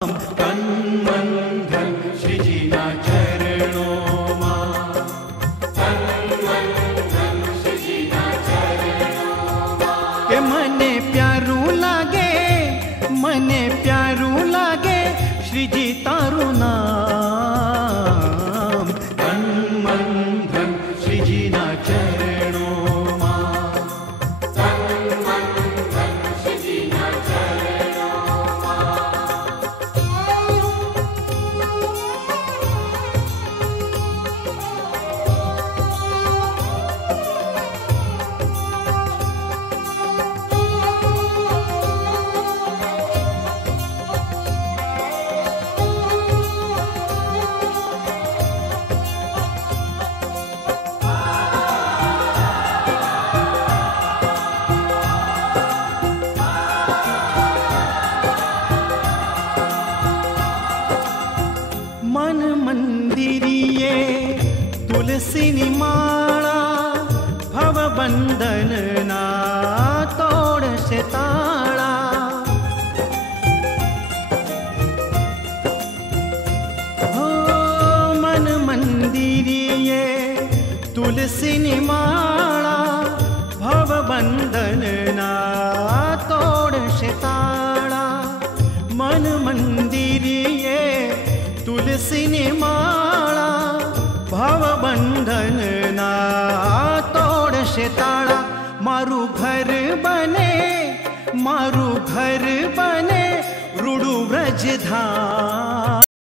तन मन धन श्रीजीना चरणों मां, तन मन धन श्रीजीना चरणों मां। के मने प्यारू लागे, मने प्यारू लागे श्रीजी तारू नाम। तन मन धन श्रीजीना चरणों मां, तन मन धन श्रीजीना चरणों मां। मन मंदिरिये तुलसीनी माळा, भव बंधन ना तोड़शे ताळा। हो मन मंदिरिये तुलसीनी माळा, भव बंधन ना तोड़शे ताळा। मन मंदिरिये तुलसीनी माळा, भव बंधन ना तोड़शे ताळा। मारू घर बने, मारू घर बने रुडू व्रज धाम।